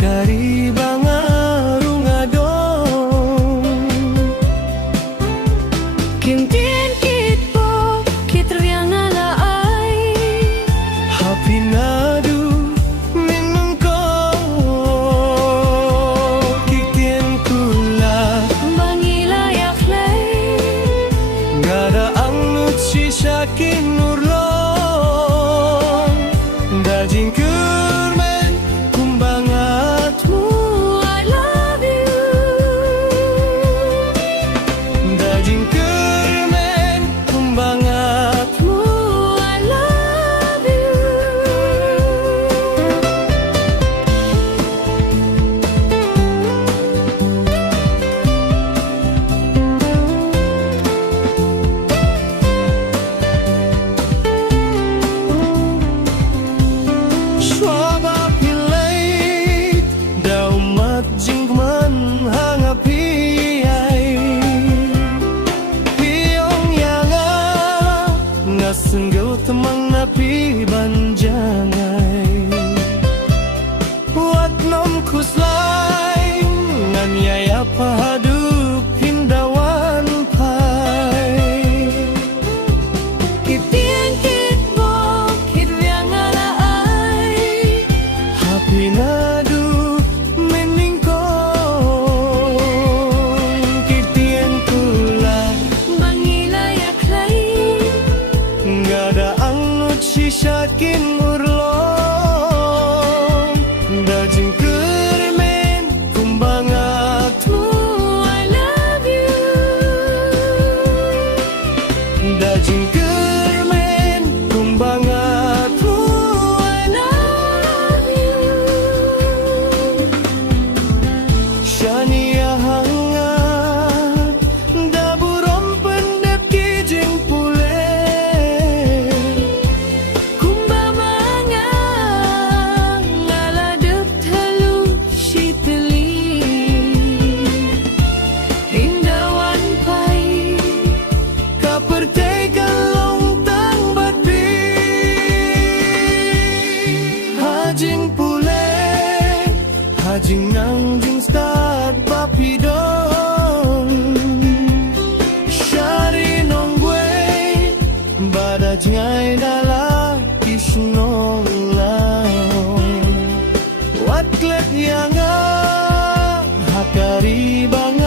hakari bangarung adong Kimtien kit po kit riang nalaay hapinadu minum ko kikien kula bangilayak lay ngada ang nutsi sakin urlong dajing kurmen kumbangatmu I love you dajing kurmen kumbangatmu I love you Swaba pilay daumat jingman hangapi ay Piyong yanga ngasenggaw temang napi banjangay Wat nom kuslay ngan yaya pahaduk hindawan pai Kimtien kit po kit riang nalaay Hapinadu meningko kitien kula bangilayak lay ngada ang nutsi sakin urlong dajing kurmen kumbangatmu I love you dajing kurmen kumbangatmu I love you Shania hanga daburom pendep kijing pule Kumbamanga ngaladep telu shiteli Hindawan pai kapertay kalong tang bati hajing pule hajing nangjing stad papidong syari nongwe badajngai dala kisnong lao watklet yanga hakari bang